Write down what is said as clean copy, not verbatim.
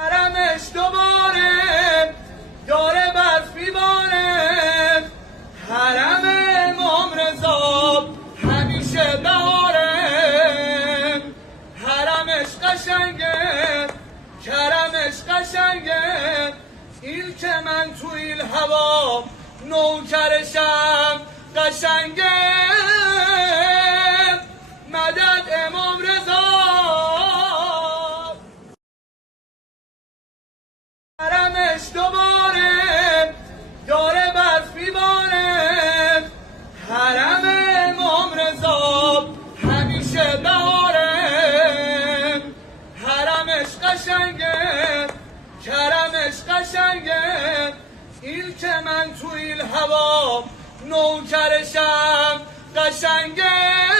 حرمش دوباره داره برف میباره، حرم امام رضا همیشه بهاره، حرمش قشنگه کرمش قشنگه، این که من تو این هوا نوکرشم قشنگه. مدد امام رضا. حرمش دوباره داره برف میباره، حرم امام رضا همیشه بهاره، حرمش قشنگه کرمش قشنگه، این که من تو این هوا نوکرشم قشنگه.